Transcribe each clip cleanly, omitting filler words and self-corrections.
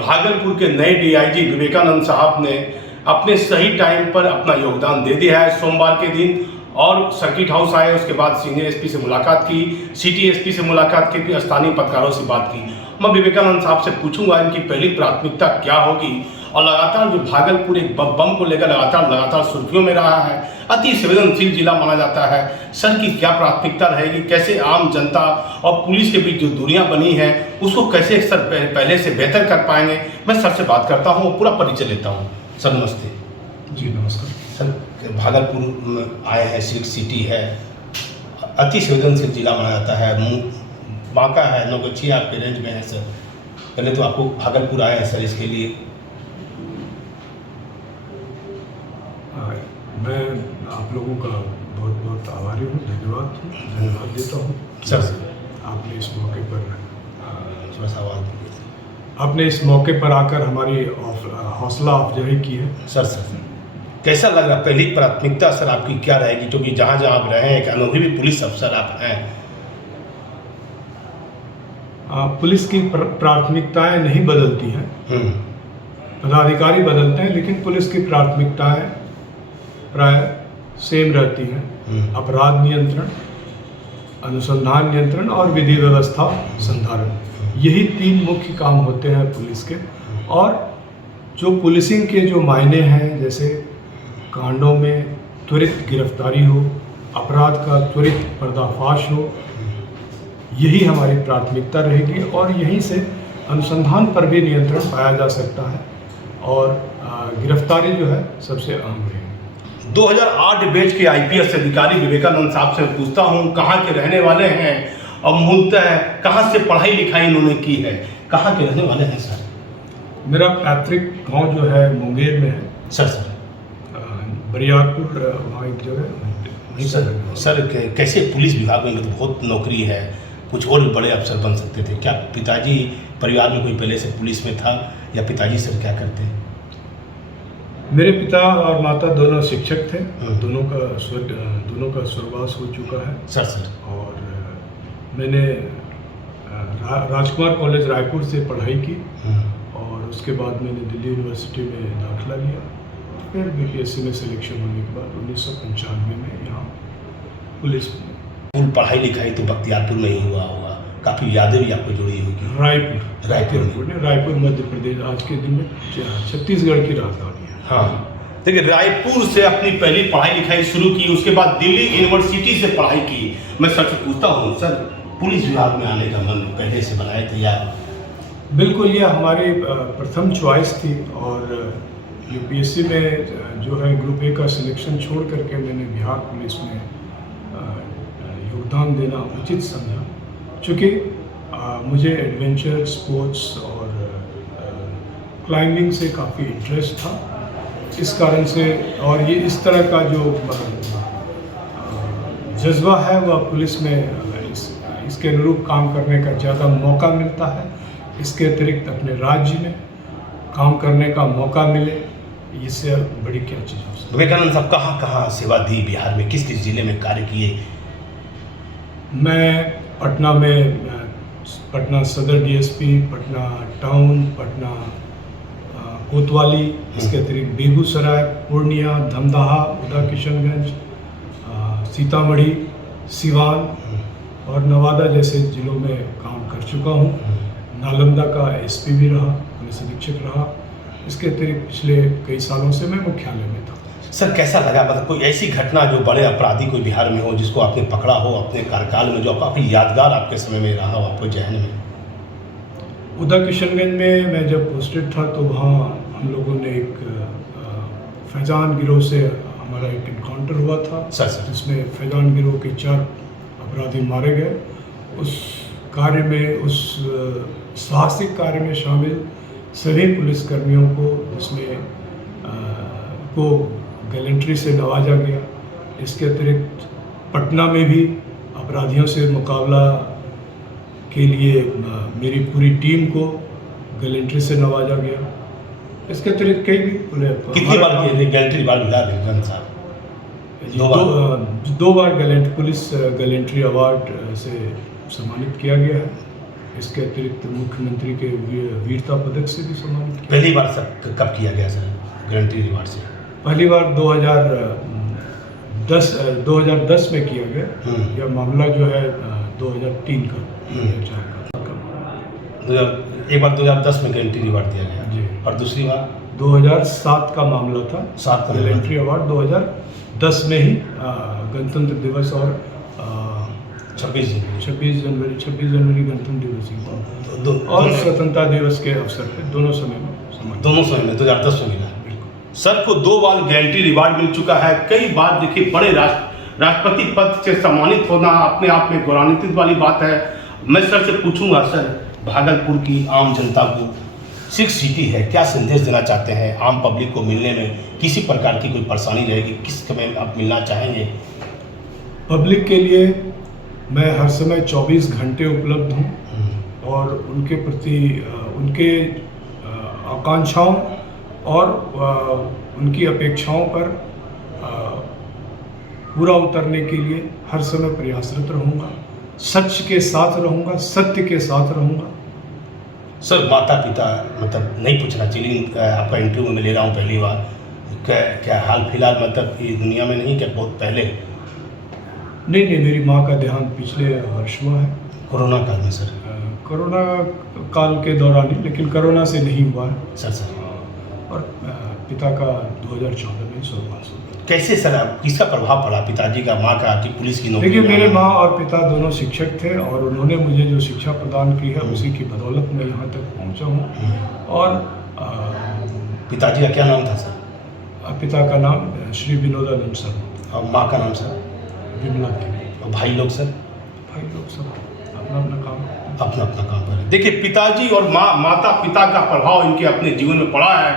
भागलपुर के नए डीआईजी विवेकानंद साहब ने अपने सही टाइम पर अपना योगदान दे दिया है सोमवार के दिन, और सर्किट हाउस आए, उसके बाद सीनियर एसपी से मुलाकात की, सिटी एसपी से मुलाकात की, फिर स्थानीय पत्रकारों से बात की। मैं विवेकानंद साहब से पूछूंगा इनकी पहली प्राथमिकता क्या होगी, और लगातार जो भागलपुर एक बम को लेकर लगातार सुर्खियों में रहा है, अति संवेदनशील जिला माना जाता है, सर की क्या प्राथमिकता रहेगी, कैसे आम जनता और पुलिस के बीच जो दूरियां बनी हैं उसको कैसे सर पहले से बेहतर कर पाएंगे। मैं सर से बात करता हूँ, पूरा परिचय लेता हूँ। सर नमस्ते। जी नमस्कार। सर भागलपुर में आए हैं, सिल्क सिटी है, अति संवेदनशील जिला माना जाता है, बांका है, नौगछिया आपके रेंज में है। सर पहले तो आपको भागलपुर आए हैं सर, इसके लिए मैं आप लोगों का बहुत बहुत आभारी हूँ, धन्यवाद देता हूँ सर। आपने इस मौके पर आपने इस मौके पर आकर हमारी हौसला अफजाई की है। सर कैसा लग रहा, पहली प्राथमिकता सर आपकी क्या रहेगी, क्योंकि जहाँ जहाँ आप रहे हैं, एक अनुभवी भी पुलिस अफसर आप हैं। पुलिस की प्राथमिकताएं नहीं बदलती हैं, पदाधिकारी बदलते हैं, लेकिन पुलिस की प्राथमिकताएं प्राय सेम रहती हैं। अपराध नियंत्रण, अनुसंधान नियंत्रण और विधि व्यवस्था संधारण, यही 3 मुख्य काम होते हैं पुलिस के। और जो पुलिसिंग के जो मायने हैं, जैसे कांडों में त्वरित गिरफ्तारी हो, अपराध का त्वरित पर्दाफाश हो, यही हमारी प्राथमिकता रहेगी। और यहीं से अनुसंधान पर भी नियंत्रण पाया जा सकता है, और गिरफ्तारी जो है सबसे अहम रहेगी। 2008 बैच के आईपीएस अधिकारी विवेकानंद साहब से पूछता हूँ, कहाँ के रहने वाले हैं और मूलतः कहाँ से पढ़ाई लिखाई इन्होंने की है, कहाँ के रहने वाले हैं सर? मेरा पैतृक गांव जो है मुंगेर में है सर। बरियारपुर, वहाँ एक जगह। सर कैसे पुलिस विभाग में तो बहुत नौकरी है, कुछ और बड़े अफसर बन सकते थे, क्या पिताजी परिवार में कोई पहले से पुलिस में था, या पिताजी सर क्या करते हैं? मेरे पिता और माता दोनों शिक्षक थे, दोनों का स्वर्गवास हो चुका है। सर और मैंने राजकुमार कॉलेज रायपुर से पढ़ाई की, और उसके बाद मैंने दिल्ली यूनिवर्सिटी में दाखिला लिया। फिर बीपीएससी में सिलेक्शन होने के बाद 1995 में यहाँ पुलिस पूरी पढ़ाई लिखाई तो बख्तियारपुर में ही हुआ होगा, काफ़ी यादें भी आपको जुड़ी होगी। रायपुर मध्य प्रदेश, आज के दिन में छत्तीसगढ़ की राजधानी है। हाँ, देखिए रायपुर से अपनी पहली पढ़ाई लिखाई शुरू की, उसके बाद दिल्ली यूनिवर्सिटी से पढ़ाई की। मैं सर से पूछता हूँ, सर पुलिस विभाग में आने का मन पहले से बनाए थे या? बिल्कुल, ये हमारी प्रथम चॉइस थी, और यूपीएससी में जो है ग्रुप ए का सिलेक्शन छोड़ करके मैंने बिहार पुलिस में योगदान देना उचित समझा, चूँकि मुझे एडवेंचर स्पोर्ट्स और क्लाइंबिंग से काफ़ी इंटरेस्ट था। इस कारण से, और ये इस तरह का जो जज्बा है वह पुलिस में इसके अनुरूप काम करने का ज़्यादा मौका मिलता है। इसके अतिरिक्त अपने राज्य में काम करने का मौका मिले, इससे बड़ी क्या चीज़ हो सकती है। विवेकानंद साहब कहाँ सेवा दी बिहार में, किस किस जिले में कार्य किए? मैं पटना सदर डीएसपी, पटना टाउन, पटना कोतवाली, इसके अतिरिक्त बेगूसराय, पूर्णिया, धमदाहा, उदा किशनगंज, सीतामढ़ी, सिवान और नवादा जैसे जिलों में काम कर चुका हूँ। नालंदा का एसपी भी रहा, पुलिस अधीक्षक रहा। इसके अतिरिक्त पिछले कई सालों से मैं मुख्यालय में था। सर कैसा लगा, मतलब कोई ऐसी घटना जो बड़े अपराधी कोई बिहार में हो, जिसको आपने पकड़ा हो अपने कार्यकाल में, जो काफ़ी यादगार आपके समय में रहा हो आपको जहन में? उदा किशनगंज में मैं जब पोस्टेड था तो वहाँ हम लोगों ने एक फैजान गिरोह से हमारा एक इनकाउंटर हुआ था सर। जिसमें फैजान गिरोह के 4 अपराधी मारे गए। उस कार्य में, उस साहसिक कार्य में शामिल सभी पुलिसकर्मियों को को गैलेंट्री से नवाजा गया। इसके अतिरिक्त पटना में भी अपराधियों से मुकाबला के लिए मेरी पूरी टीम को गैलेंट्री से नवाजा गया। इसके अतिरिक्त कई भी कितनी बार गैलेंट्री मिला साहब? 2 बार पुलिस गैलेंट्री अवार्ड से सम्मानित किया गया है। इसके अतिरिक्त मुख्यमंत्री के वीरता पदक से भी सम्मानित किया। पहली बार सर कब किया गया सर गारंटी रिवार्ड से? पहली बार 2010 में किया गया। यह मामला जो है 2003 का 2004 का। एक बार 2010 में गारंटी रिवार्ड दिया गया जी। और दूसरी बार 2007 का मामला था। 7 का गारंटी अवार्ड 2010 में ही गणतंत्र दिवस और 26 जनवरी गणतंत्र दिवस ही था। और स्वतंत्रता दिवस के अवसर पर दोनों समय में 2010 में मिला। सर को 2 बार गारंटी रिवार्ड मिल चुका है। कई बार देखिए बड़े राष्ट्रपति पद से सम्मानित होना अपने आप में गौरवान्वित वाली बात है। मैं सर से पूछूंगा, सर भागलपुर की आम जनता को 6 सिटी है, क्या संदेश देना चाहते हैं? आम पब्लिक को मिलने में किसी प्रकार की कोई परेशानी रहेगी, किस समय आप मिलना चाहेंगे? पब्लिक के लिए मैं हर समय 24 घंटे उपलब्ध हूँ और उनके प्रति उनके आकांक्षाओं और उनकी अपेक्षाओं पर पूरा उतरने के लिए हर समय प्रयासरत रहूँगा, सच के साथ रहूँगा, सत्य के साथ रहूँगा। सर माता पिता मतलब नहीं पूछना चाहिए, आपका इंटरव्यू में ले रहा हूँ पहली बार, क्या हाल फिलहाल मतलब इस दुनिया में नहीं, क्या बहुत पहले? नहीं, मेरी माँ का देहांत पिछले वर्ष हुआ है। कोरोना काल में सर? कोरोना काल के दौरान ही, लेकिन कोरोना से नहीं हुआ है सर। और पिता का 2014 में स्वर्गवास हो गया। कैसे सर आप किसका प्रभाव पड़ा, पिताजी का, माँ का, कि पुलिस की नौकरी? देखिए, मेरे माँ और पिता दोनों शिक्षक थे और उन्होंने मुझे जो शिक्षा प्रदान की है उसी की बदौलत मैं यहाँ तक पहुँचा हूँ। और पिताजी का क्या नाम था सर? पिता का नाम श्री विनोदानंद शर्मा। और माँ का नाम सर? विमला देवी। और भाई लोग सर? भाई लोग सब अपना अपना काम करें। देखिए पिताजी और माता पिता का प्रभाव इनके अपने जीवन में पड़ा है।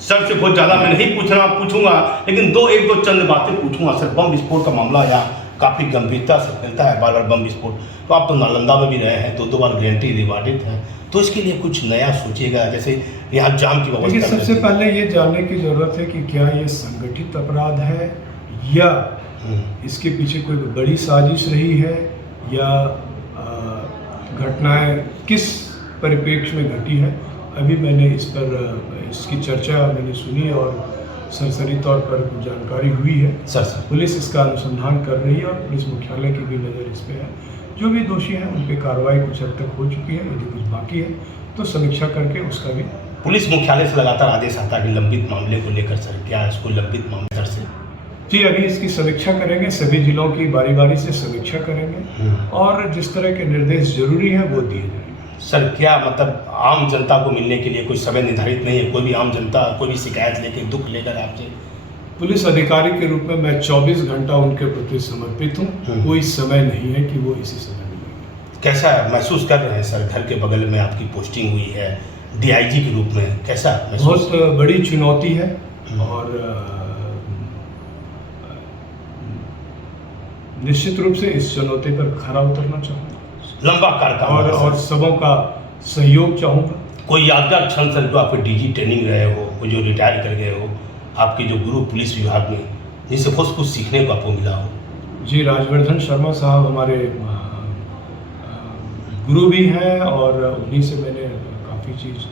सर से बहुत ज़्यादा मैं नहीं पूछूंगा, लेकिन एक दो चंद बातें पूछूंगा। सर बम विस्फोट का मामला यहाँ काफ़ी गंभीरता से फैलता है, बार बम विस्फोट। तो आप तो नालंदा में भी रहे हैं, 2 बार गारंटी रिवार्डेड हैं, तो इसके लिए कुछ नया सोचिएगा, जैसे यहाँ जाम की व्यवस्था। सबसे पहले ये जानने की ज़रूरत है कि क्या ये संगठित अपराध है या इसके पीछे कोई बड़ी साजिश रही है, या घटनाएं किस परिप्रेक्ष्य में घटी है। अभी मैंने इसकी चर्चा मैंने सुनी और सरसरी तौर पर कुछ जानकारी हुई है। सर पुलिस इसका अनुसंधान कर रही है और पुलिस मुख्यालय की भी नज़र इस पे है। जो भी दोषी हैं उन पे कार्रवाई कुछ हद तक हो चुकी है, यदि कुछ बाकी है तो समीक्षा करके उसका भी। पुलिस मुख्यालय से लगातार आदेश आता है कि लंबित मामले को लेकर सर, क्या इसको लंबित मामले से? जी, अभी इसकी समीक्षा करेंगे, सभी जिलों की बारी बारी से समीक्षा करेंगे और जिस तरह के निर्देश जरूरी हैं वो दिए जाएंगे। सर क्या मतलब आम जनता को मिलने के लिए कोई समय निर्धारित नहीं है? कोई भी आम जनता कोई भी शिकायत लेकर, दुख लेकर आपसे? पुलिस अधिकारी के रूप में मैं 24 घंटा उनके प्रति समर्पित हूँ। कोई समय नहीं है कि वो इसी समय मिलेंगे। कैसा महसूस कर रहे हैं सर, घर के बगल में आपकी पोस्टिंग हुई है DIG के रूप में, कैसा महसूस? बहुत बड़ी चुनौती है और निश्चित रूप से इस चुनौती पर खरा उतरना चाहूँगा। लंबा कार्यकाल और सबों का सहयोग चाहूँगा। कोई यादगार क्षण सर जो आपको DG ट्रेनिंग रहे हो, कोई जो रिटायर कर गए हो, आपके जो गुरु पुलिस विभाग में, जिससे कुछ सीखने को आपको मिला हो? जी, राजवर्धन शर्मा साहब हमारे गुरु भी हैं और उन्हीं से मैंने काफ़ी चीज़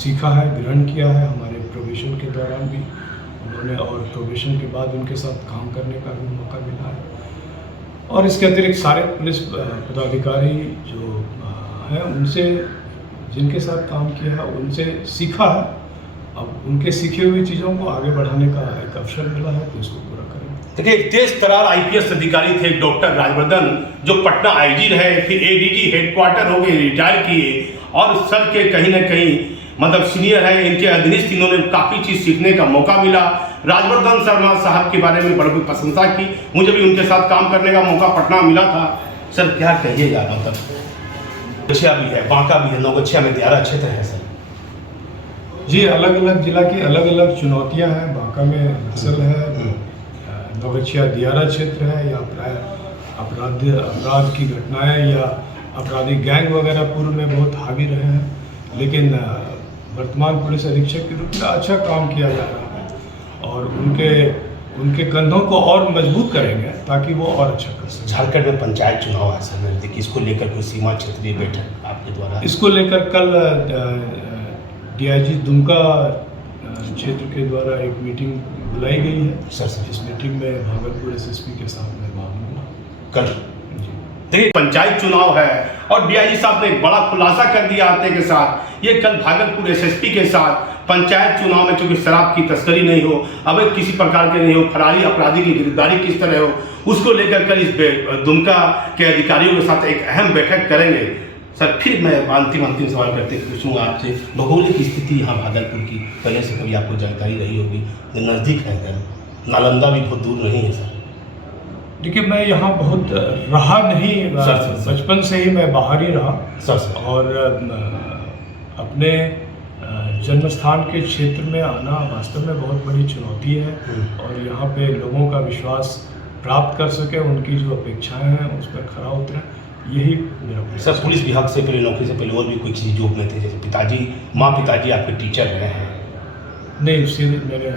सीखा है, ग्रहण किया है। हमारे प्रोबेशन के दौरान भी उन्होंने और प्रोबेशन के बाद उनके साथ काम करने का भी मौका मिला है। और इसके अतिरिक्त सारे पुलिस पदाधिकारी जो हैं उनसे, जिनके साथ काम किया है, उनसे सीखा है। अब उनके सीखे हुई चीज़ों को आगे बढ़ाने का एक अवसर मिला है तो इसको पूरा करेंगे। देखिए, एक तेज तरार IPS अधिकारी थे डॉक्टर राजवर्धन, जो पटना IG रहे, फिर ADG हेडक्वार्टर हो गए, रिटायर किए, और सर के कहीं ना कहीं मतलब सीनियर है, इनके अधीनस्थ इन्होंने काफ़ी चीज़ सीखने का मौका मिला। राजवर्धन शर्मा साहब के बारे में बड़ी प्रशंसा की, मुझे भी उनके साथ काम करने का मौका पटना मिला था। सर क्या कहिएगा, मतलब नौगछिया भी है, बांका भी है, नौगछिया में दियारा क्षेत्र है सर? जी, अलग अलग जिला की अलग अलग चुनौतियां हैं। बांका में नक्सल है, नौगछिया दियारा क्षेत्र है, या प्राय अपराध की घटनाएं या अपराधी गैंग वगैरह पूर्व में बहुत हावी रहे हैं, लेकिन वर्तमान पुलिस अधीक्षक के रूप में अच्छा काम किया जा रहा है और उनके उनके कंधों को और मजबूत करेंगे ताकि वो और अच्छा कर सकें। झारखंड में पंचायत चुनाव है सर नजदीक, इसको लेकर कोई सीमा क्षेत्रीय बैठक आपके द्वारा? इसको लेकर कल डीआईजी दुमका क्षेत्र के द्वारा एक मीटिंग बुलाई गई है सर इस मीटिंग में भागलपुर एसएसपी के साथ मैं भाग लूँगा कल। देखिए पंचायत चुनाव है और डीआईजी साहब ने एक बड़ा खुलासा कर दिया आते के साथ, ये कल भागलपुर एसएसपी के साथ पंचायत चुनाव में क्योंकि शराब की तस्करी नहीं हो, अवैध किसी प्रकार के नहीं हो, फरारी अपराधी की गिरफ्तारी किस तरह हो, उसको लेकर कल इस दुमका के अधिकारियों के साथ एक अहम बैठक करेंगे। सर फिर मैं अंतिम सवाल करते पूछूंगा आपसे, भौगोलिक स्थिति यहाँ भागलपुर की पहले से कभी आपको जानकारी रही होगी, नज़दीक है घर, नालंदा भी बहुत दूर नहीं है सर। देखिए मैं यहाँ बहुत रहा नहीं, बचपन से ही मैं बाहर ही रहा सर और अपने जन्म स्थान के क्षेत्र में आना वास्तव में बहुत बड़ी चुनौती है और यहाँ पे लोगों का विश्वास प्राप्त कर सके, उनकी जो अपेक्षाएं हैं उस पर खरा उतरे, यही मेरा सर। पुलिस विभाग से पहले, नौकरी से पहले और भी कोई किसी जॉब में थे, जैसे पिताजी आपके टीचर रहे हैं? नहीं, सीधे मैंने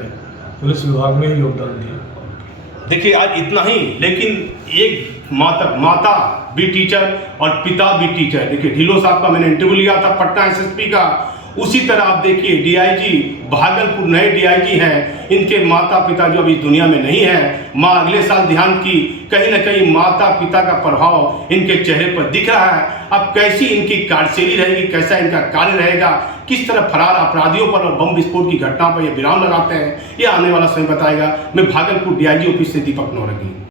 पुलिस विभाग में ही योगदान दिया। देखिए आज इतना ही, लेकिन एक माता भी टीचर और पिता भी टीचर। देखिए ढिल्लो साहब का मैंने इंटरव्यू लिया था पटना एसएसपी का, उसी तरह आप देखिए डीआईजी भागलपुर नए डीआईजी हैं, इनके माता पिता जो अभी दुनिया में नहीं है, माँ अगले साल ध्यान की कहीं ना कहीं माता पिता का प्रभाव इनके चेहरे पर दिख रहा है। अब कैसी इनकी कार्यशैली रहेगी, कैसा इनका कार्य रहेगा, किस तरह फरार अपराधियों पर और बम विस्फोट की घटनाओं पर ये विराम लगाते हैं, ये आने वाला समय बताएगा। मैं भागलपुर डीआईजी ऑफिस से दीपक नौरंगी।